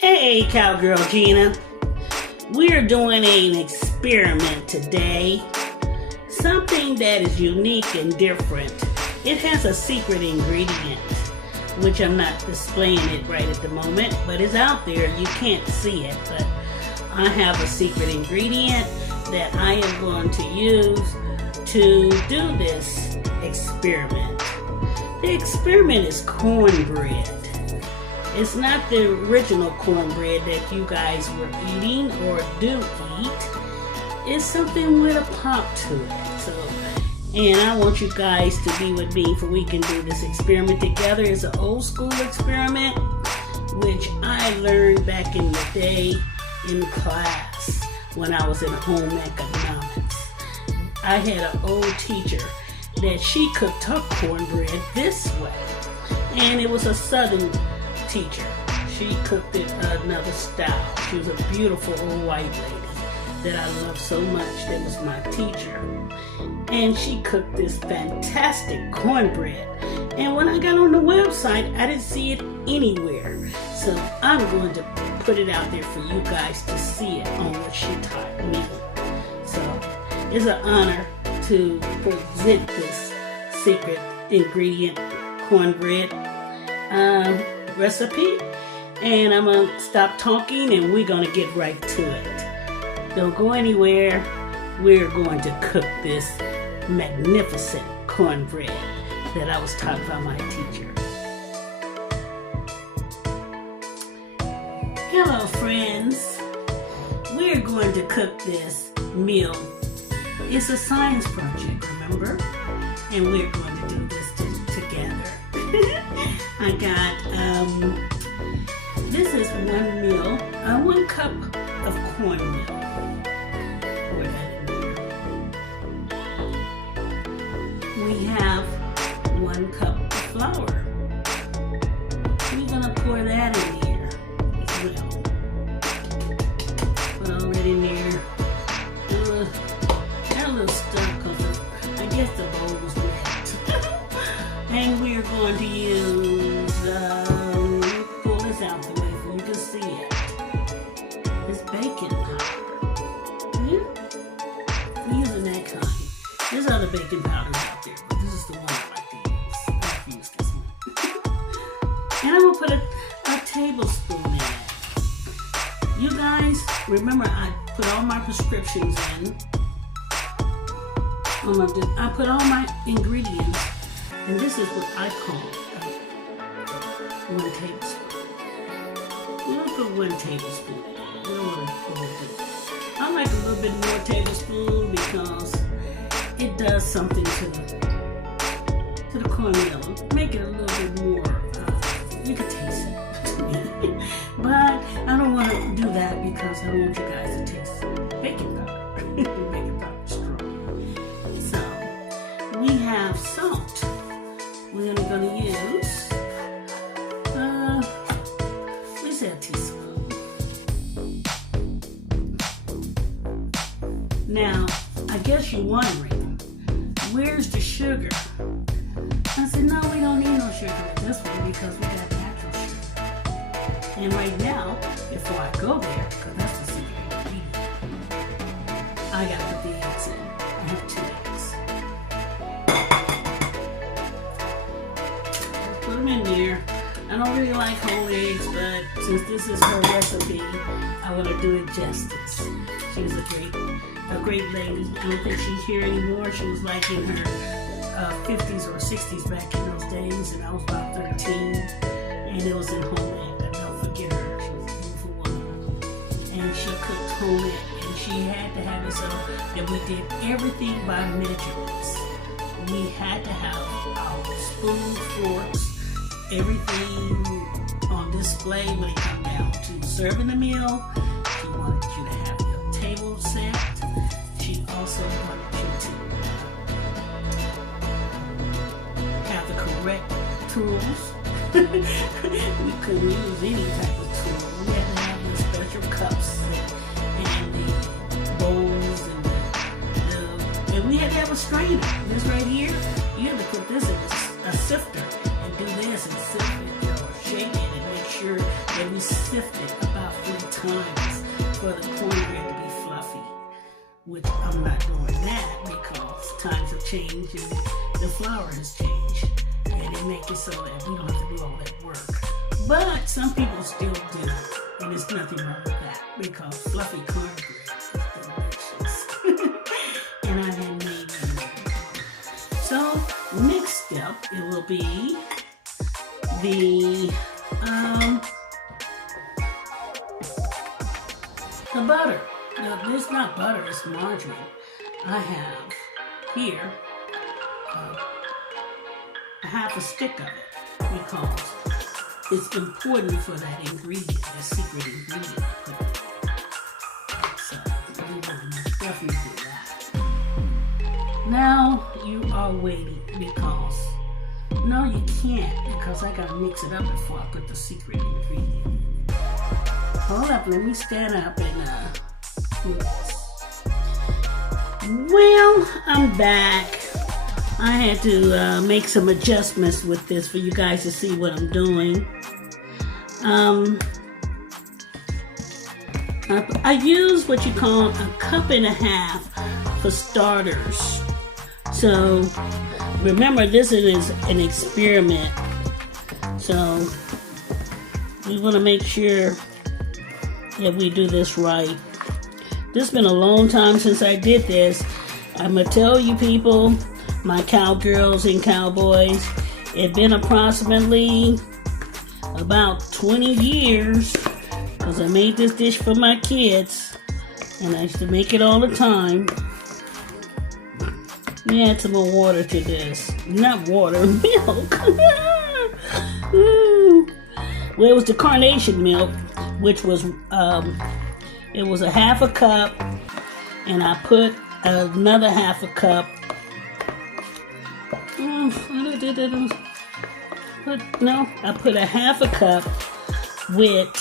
Hey, Cowgirl Gina. We're doing an experiment today. Something that is unique and different. It has a secret ingredient, which I'm not displaying it right at the moment, but it's out there. You can't see it, but I have a secret ingredient that I am going to use to do this experiment. The experiment is cornbread. It's not the original cornbread that you guys were eating or do eat. It's something with a pop to it. And I want you guys to be with me for we can do this experiment together. It's an old school experiment, which I learned back in the day in class when I was in home economics. I had an old teacher that she cooked her cornbread this way. And it was a southern teacher. She cooked it another style. She was a beautiful old white lady that I loved so much. That was my teacher. And she cooked this fantastic cornbread. And when I got on the website, I didn't see it anywhere. So I'm going to put it out there for you guys to see it on what she taught me. So it's an honor to present this secret ingredient cornbread recipe, and I'm gonna stop talking and we're gonna get right to it. Don't go anywhere. We're going to cook this magnificent cornbread that I was taught by my teacher. Hello friends, we're going to cook this meal. It's a science project, remember? And we're going to do this together. I got, this is one cup of cornmeal. Pour that in there. We have 1 cup of flour. We're gonna pour that in here as well. Put all that in there. Got a little stuck because I guess the bowl was wet. And we're going to use, pull this out the way so you can see it. It's baking powder. I'm using that kind. There's other baking powders out there, but this is the one I like to use. I like to use this one. And I'm going to put a tablespoon in it. You guys, remember I put all my prescriptions in. I put all my ingredients. And this is what I call 1 tablespoon. We don't put 1 tablespoon. We don't want to overdo it. I like a little bit more tablespoon because it does something to the cornmeal. Make it a little bit more, you can taste it to me. But I don't want to do that because I don't want you guys to taste baking powder. Baking powder is strong. So, we have salt. We're going to use, we say a teaspoon. Now, I guess you're wondering, where's the sugar? I said, no, we don't need no sugar in this one because we got natural sugar. And right now, before I go there, because that's the secret ingredient, I got to put the eggs in. I have 2 eggs. Put them in there. I don't really like whole eggs, but since this is her recipe, I want to do it justice. She was a great lady. I don't think she's here anymore. She was like in her 50s or 60s back in those days, and I was about 13, and it was in home ec. I don't forget her. She was a beautiful woman, and she cooked home ec, and she had to have it so that we did everything by measurements. We had to have our spoon, forks, everything on display when it came down to serving the meal. She wanted you to have your table set. She also wanted you to have the correct tools. We couldn't use any type of tool. We had to have the special cups and the bowls and we had to have a strainer. This right here, you have to put this in a sifter and do this and sift it or shake it and make sure sure that we sift it about 3 times for the cornbread to be fluffy. Which I'm not doing that because times have changed and the flour has changed. And it makes it so that we don't have to do all that work. But some people still do. And there's nothing wrong with that because fluffy cornbread is delicious. And I had made it. So, next step, it will be the butter. Now, this is not butter, it's margarine. I have here a half a stick of it because it's important for that ingredient, the secret ingredient to put in there. So, we want to definitely do that. Now, you are waiting because, no, you can't because I got to mix it up before I put the secret ingredient in. Hold up, let me stand up and do this. Well, I'm back. I had to make some adjustments with this for you guys to see what I'm doing. I use what you call 1.5 cups for starters. So remember, this is an experiment. So we want to make sure that we do this right. This has been a long time since I did this. I'm going to tell you people, my cowgirls and cowboys, it's been approximately about 20 years because I made this dish for my kids and I used to make it all the time. Let me add some more water to this. Not water, milk. Well, it was the carnation milk, which was, it was 1/2 cup, and I put another 1/2 cup. I put 1/2 cup with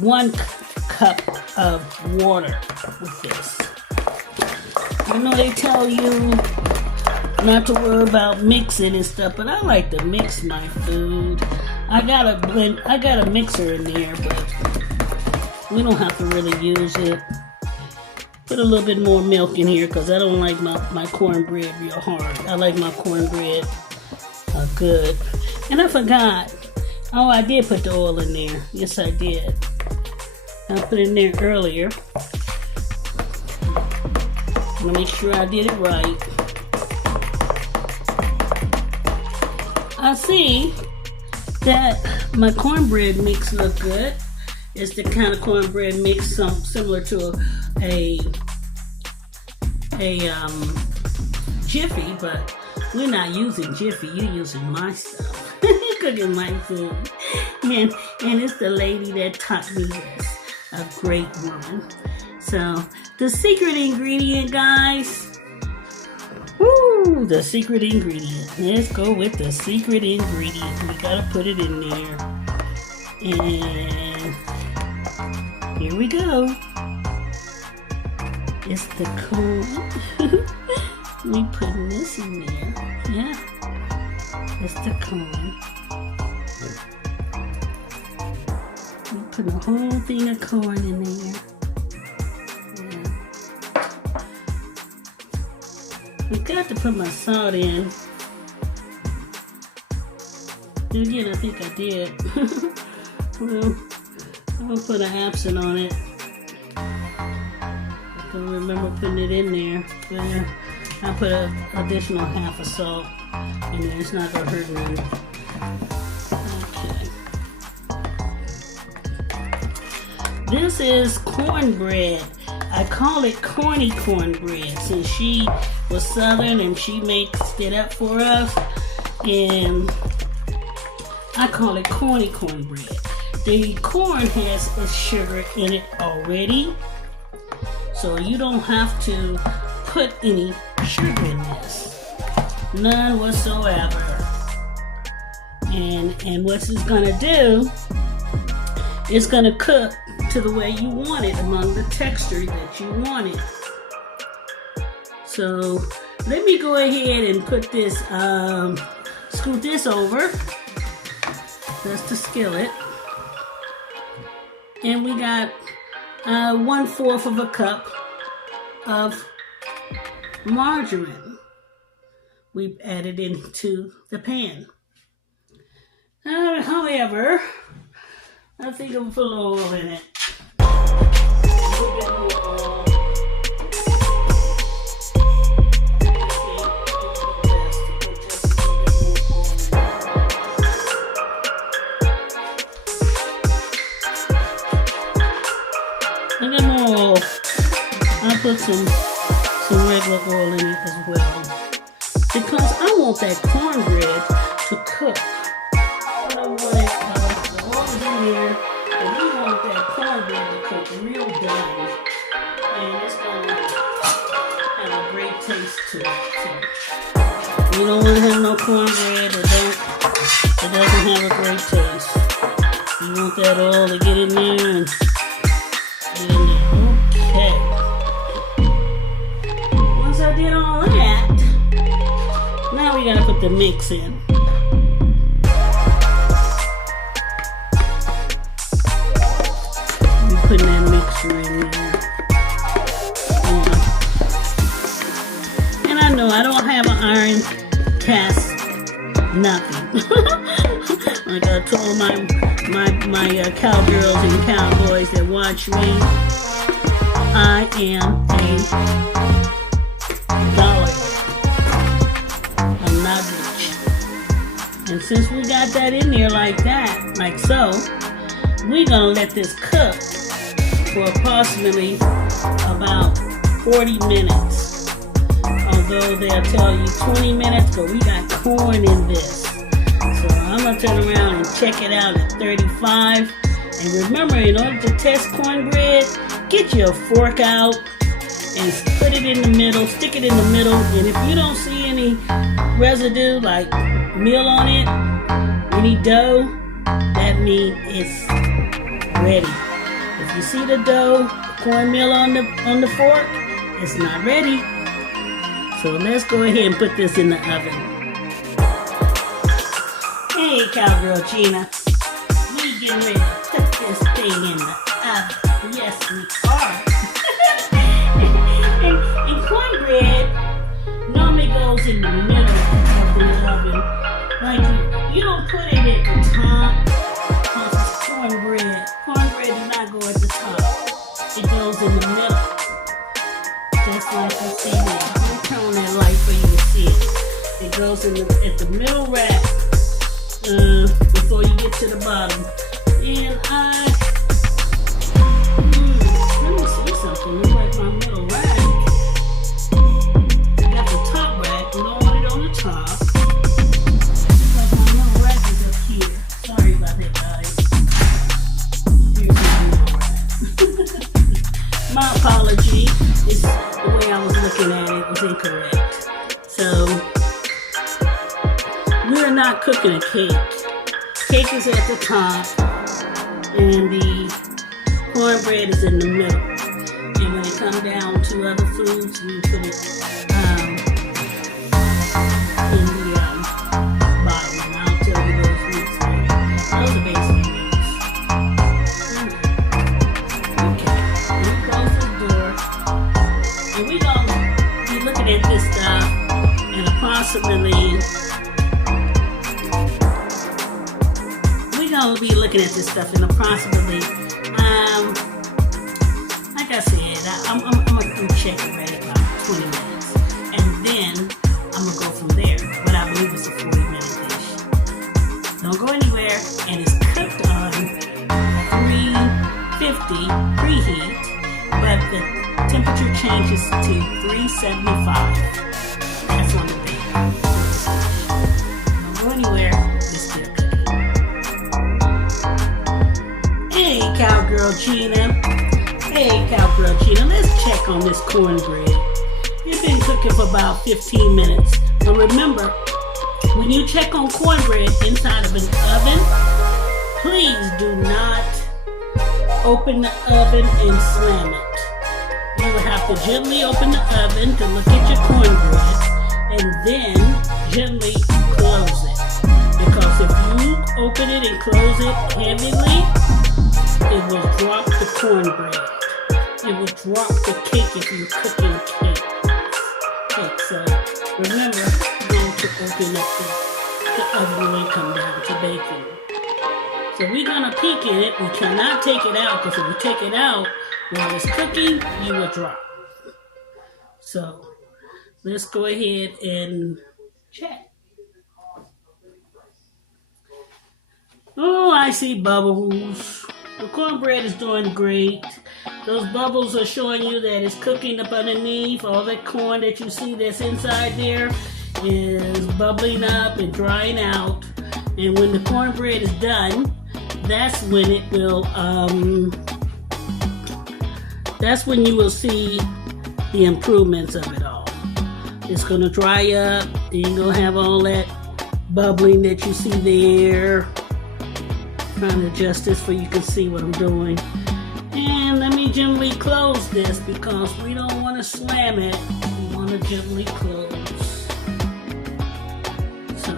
1 cup of water with this. I know they tell you not to worry about mixing and stuff, but I like to mix my food. I got a mixer in there, but we don't have to really use it. Put a little bit more milk in here because I don't like my cornbread real hard. I like my cornbread good. And I forgot. Oh, I did put the oil in there. Yes, I did. I put it in there earlier. I'm gonna make sure I did it right. I see that my cornbread mix look good. It's the kind of cornbread mix similar to a Jiffy, but we're not using Jiffy. You're using my stuff. You're cooking my food. And it's the lady that taught me this. A great woman. So, the secret ingredient, guys. Woo! The secret ingredient. Let's go with the secret ingredient. We gotta put it in there. And here we go. It's the corn. We putting this in there. Yeah. It's the corn. We put a whole thing of corn in there. Yeah. I got to put my salt in. And again, I think I did. Well, I'm gonna put an absent on it. I don't remember putting it in there. But yeah, I put an additional 1/2 salt in there. It's not gonna hurt me. Okay. This is cornbread. I call it Corny cornbread since she was Southern and she makes it up for us. And I call it Corny cornbread. The corn has a sugar in it already, so you don't have to put any sugar in this. None whatsoever. And what it's gonna do, it's gonna cook to the way you want it, among the texture that you want it. So let me go ahead and put this, scoot this over. That's the skillet. And we got 1/4 of a cup of margarine. We've added into the pan. However, I think I'm put a little oil in it. A little bit more oil. I got more oil. I'll put some regular oil in it as well, because I want that cornbread to cook. I don't want it the oil is in here, and we want that cornbread to cook real done, and it's gonna have a great taste to it. So you don't want to have no cornbread that doesn't have a great taste. You want that oil to get in there and get in there. Okay. Once I did all that, now we gotta put the mix in. We're putting that mixture in there. Yeah. And I know I don't have an iron cast, nothing. Like I told my cowgirls and cowboys that watch me, I am a dollar. I'm not rich. And since we got that in there like that, like so, we're gonna let this cook for approximately about 40 minutes. Although they'll tell you 20 minutes, but we got corn in this. So I'm gonna turn around and check it out at 35. And remember, in order to test cornbread, get your fork out and put it in the middle, stick it in the middle, and if you don't see any residue like meal on it, any dough, that means it's ready. If you see the dough, cornmeal on the fork, it's not ready. So let's go ahead and put this in the oven. Hey, Cowgirl Gina, we getting ready to put this thing in the oven. Yes, we are. and cornbread normally goes in the middle of the oven. Like, you don't put it at the top because it's cornbread. Cornbread does not go at the top. It goes in the middle. Just like you see there. Let me turn on that light for you to see it. It goes at the middle rack before you get to the bottom. And let me see something. Look like my middle rack. I got the top rack. We don't want it on the top. Like my middle rack is up here. Sorry about that, guys. Here's my middle rack. My apology. It's the way I was looking at it was incorrect. So we're not cooking a cake. Cake is at the top, and the cornbread is in the middle. And when it comes down to other foods, we put it in the bottom. And I'll tell you those foods later. Those are basic foods. Okay, we close the door, and we're gonna be looking at this stuff and approximately. We'll be looking at this stuff in approximately, like I said, I'm gonna check it right at about 20 minutes, and then I'm gonna go from there. But I believe it's a 40-minute dish. Don't go anywhere, and it's cooked on 350 preheat, but the temperature changes to 375. That's on the thing. Don't go anywhere. Cowgirl Gina. Hey, Cowgirl Gina, let's check on this cornbread. It's been cooking for about 15 minutes. But remember, when you check on cornbread inside of an oven, please do not open the oven and slam it. You will have to gently open the oven to look at your cornbread and then gently close it. Because if you open it and close it heavily, it will drop cornbread. It will drop the cake if you're cooking cake. So remember, you're going to open up the oven when it comes down to baking. So we're going to peek in it. We cannot take it out, because if you take it out while it's cooking, you will drop. So let's go ahead and check. Oh, I see bubbles. The cornbread is doing great. Those bubbles are showing you that it's cooking up underneath. All that corn that you see that's inside there is bubbling up and drying out. And when the cornbread is done, that's when it will, that's when you will see the improvements of it all. It's gonna dry up, and you're gonna have all that bubbling that you see there. Trying to adjust this so you can see what I'm doing. And let me gently close this, because we don't want to slam it. We want to gently close. So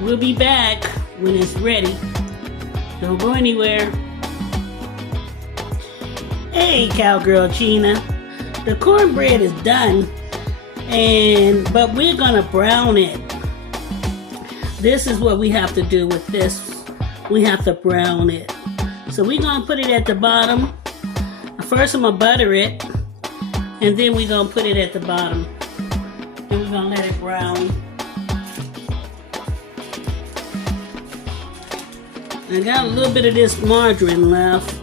we'll be back when it's ready. Don't go anywhere. Hey, Cowgirl Gina. The cornbread is done, but we're gonna brown it. This is what we have to do with this. We have to brown it. So we're gonna put it at the bottom. First I'm gonna butter it, and then we're gonna put it at the bottom. Then we're gonna let it brown. I got a little bit of this margarine left,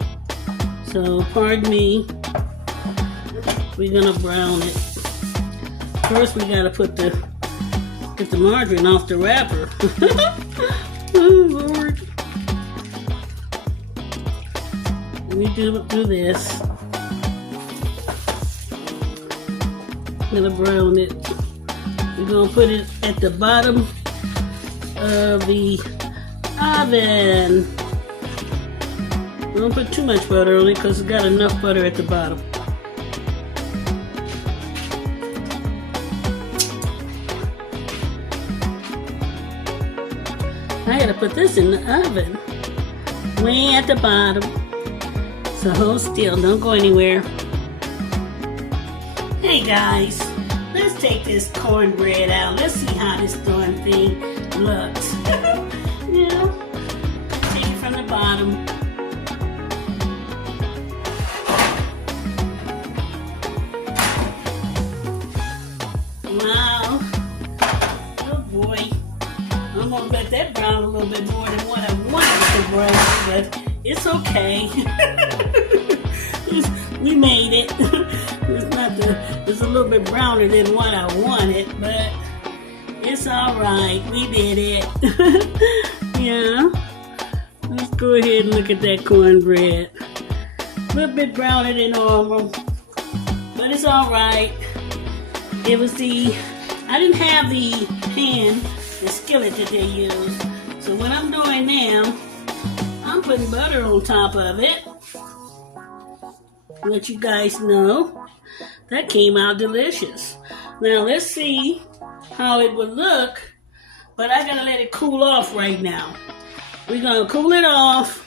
so pardon me. We're gonna brown it. First we gotta get the margarine off the wrapper. Oh Lord. We do this. I'm gonna brown it. We're gonna put it at the bottom of the oven. Don't put too much butter on it, because it's got enough butter at the bottom. I gotta put this in the oven, way at the bottom. So hold still, don't go anywhere. Hey guys, let's take this cornbread out. Let's see how this darn thing looks. Yeah, take it from the bottom. Wow. Oh boy. I'm gonna let that brown a little bit more than what I wanted it to brown, but it's okay. We made it. It's a little bit browner than what I wanted, but it's alright. We did it. Yeah. Let's go ahead and look at that cornbread. A little bit browner than normal, but it's alright. It was I didn't have the pan, the skillet that they use. So what I'm doing now, I'm putting butter on top of it. Let you guys know that came out delicious. Now let's see how it would look, but I gotta let it cool off right now. We're gonna cool it off,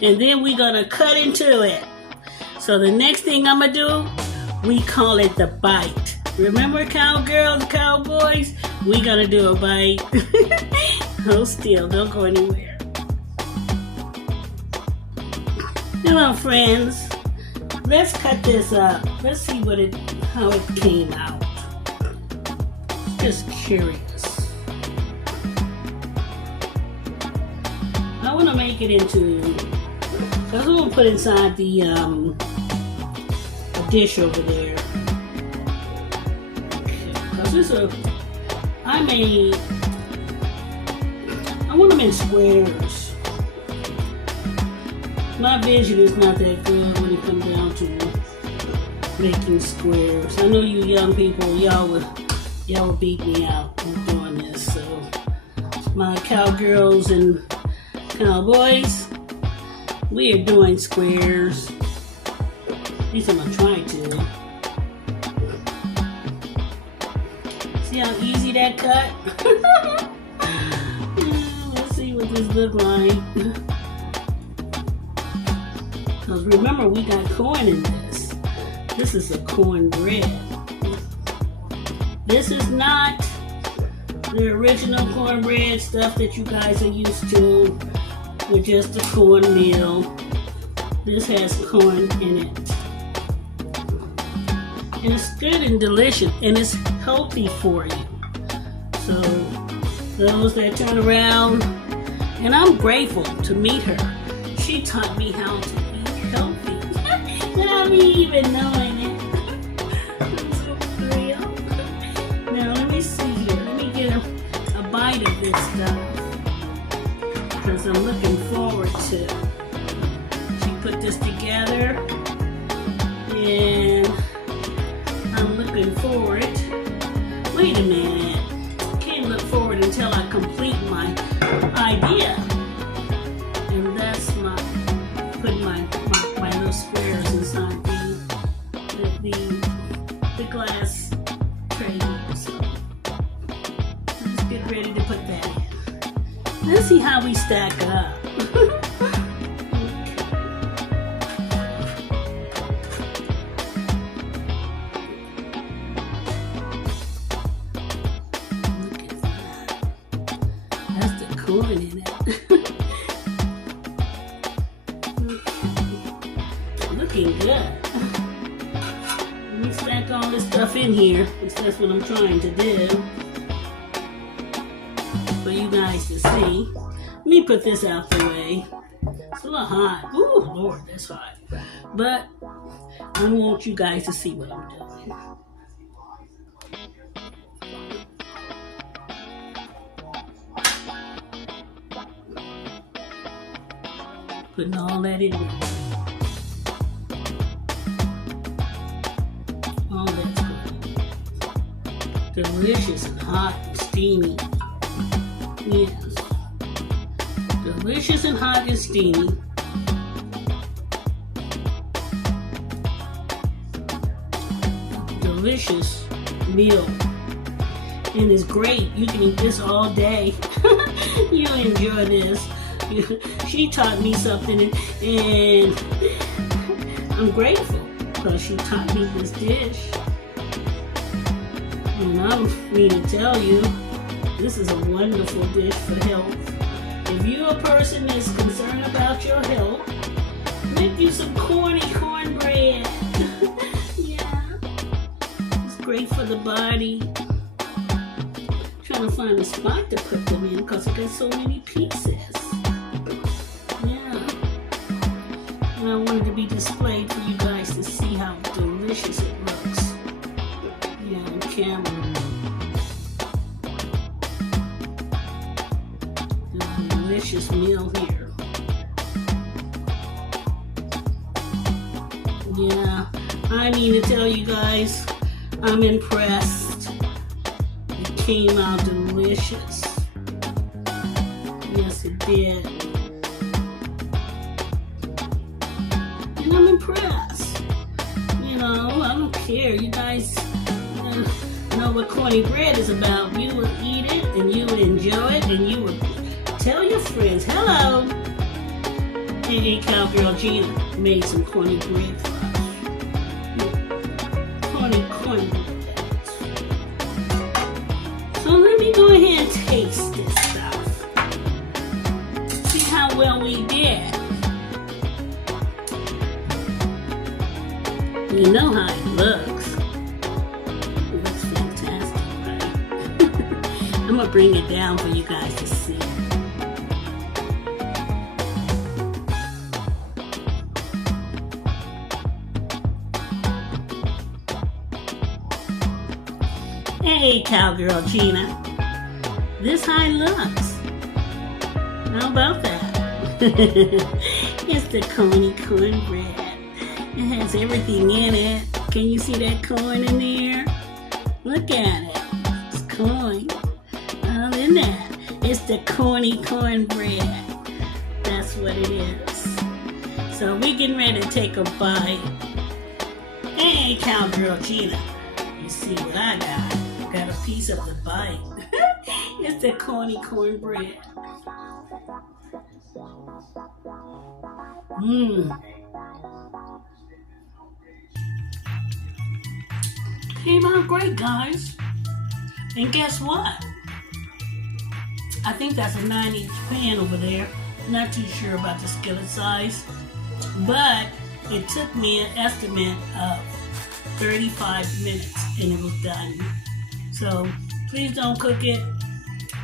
and then we're gonna cut into it. So the next thing I'm gonna do, we call it the bite. Remember, cowgirls, cowboys? We're gonna do a bite. Hold still, don't go anywhere. Hello, friends. Let's cut this up. Let's see how it came out. Just curious. I want to make it into, because I'm going to put inside the dish over there. Because I want them in squares. My vision is not that good when it comes down to making squares. I know you young people, y'all will beat me out for doing this. So my cowgirls and cowboys, we are doing squares. At least I'm gonna try to. See how easy that cut? Yeah, let's see what this looks like. Because remember, we got corn in this. This is a cornbread. This is not the original cornbread stuff that you guys are used to with just the cornmeal. This has corn in it. And it's good and delicious, and it's healthy for you. So those that turn around, and I'm grateful to meet her. She taught me how to eat healthy without me even knowing it. I'm so real. Now let me see here. Let me get a bite of this stuff because I'm looking forward to. She put this together, and I'm looking forward. Wait a minute. Can't look forward until I complete my idea. And that's putting my little squares inside the glass tray. So let's get ready to put that in. Let's see how we stack up. Corn in it. Looking good. Let me stack all this stuff in here, because that's what I'm trying to do for you guys to see. Let me put this out the way. It's a little hot. Ooh, Lord, that's hot. But I want you guys to see what I'm doing. Putting all that in there. All that's good. Delicious and hot and steamy. Yes. Delicious and hot and steamy. Delicious meal. And it's great. You can eat this all day. You enjoy this. She taught me something, and I'm grateful because she taught me this dish. And I mean to tell you, this is a wonderful dish for health. If you're a person that's concerned about your health, make you some cornbread. Yeah, it's great for the body. Trying to find a spot to put them in because it got so many pieces. I wanted to be displayed for you guys to see how delicious it looks. Yeah, on camera. The delicious meal here. Yeah, I mean to tell you guys, I'm impressed. It came out delicious. Yes, it did. And I'm impressed. You know, I don't care. You guys know what cornbread is about. You would eat it, and you would enjoy it, and you would tell your friends, hello, hey, Cowgirl Gina made some cornbread for us. Cornbread. So let me go ahead and taste this stuff. See how well we did. You know how it looks. It looks fantastic, right? I'm going to bring it down for you guys to see. Hey, Cowgirl Gina. This how it looks. How about that? It's the cornbread. It has everything in it. Can you see that corn in there? Look at it. It's corn. All in that. It's the cornbread. That's what it is. So we're getting ready to take a bite. Hey, Cowgirl Gina. You see what I got? Got a piece of the bite. It's the cornbread. Mmm. Came out great, guys. And guess what? I think that's a 9-inch pan over there. Not too sure about the skillet size, but it took me an estimate of 35 minutes and it was done. So please don't cook it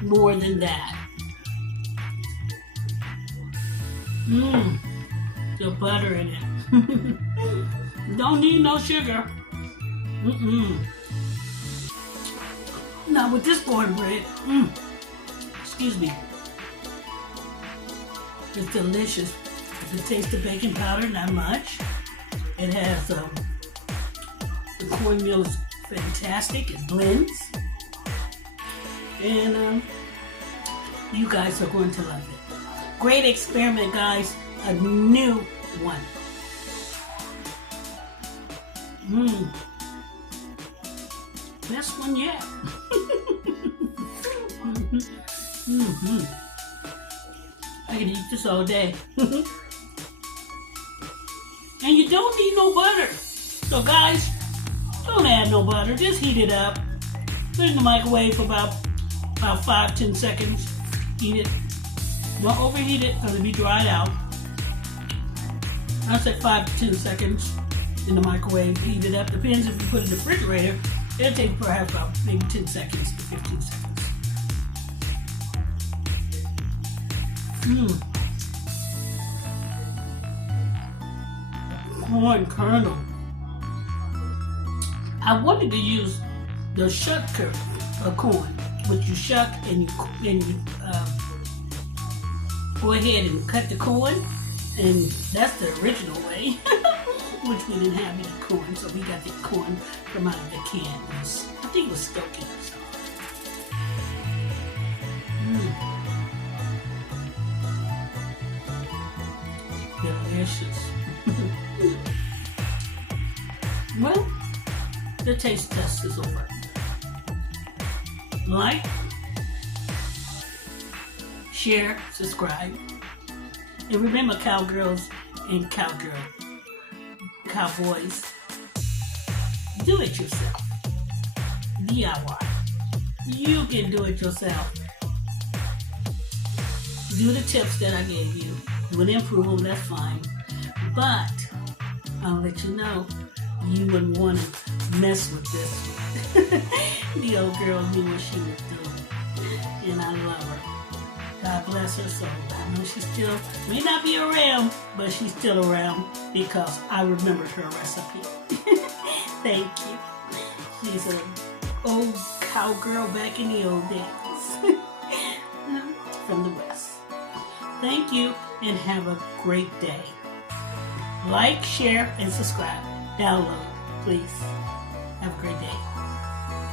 more than that. The butter in it. Don't need no sugar. Now with this cornbread, excuse me, it's delicious. The taste of baking powder, not much. It has, the cornmeal is fantastic. It blends. And you guys are going to love it. Great experiment, guys. A new one. Best one yet. I can eat this all day. And you don't need no butter. So guys, don't add no butter. Just heat it up. Put it in the microwave for about 5-10 seconds. Heat it. Don't overheat it because it'll be dried out. I said 5 to 10 seconds in the microwave. Heat it up. Depends if you put it in the refrigerator. It'll take perhaps about maybe 10 seconds to 15 seconds. Corn kernel. I wanted to use the shuck of corn, which you shuck and you go ahead and cut the corn, and that's the original way, which we didn't have any corn, so we got the corn from out of the can. I think it was stoking or something. Delicious. Well, the taste test is over. Like, share, subscribe, and remember, cowgirls and cowboys, do it yourself. DIY. You can do it yourself. Do the tips that I gave you. You would improve them, that's fine. But I'll let you know, you wouldn't want to mess with this one. The old girl knew what she was doing. And I love her. God bless her soul. I know she still may not be around, but she's still around because I remembered her recipe. Thank you. She's an old cowgirl back in the old days. From the West. Thank you and have a great day. Like, share, and subscribe. Download, please. Have a great day.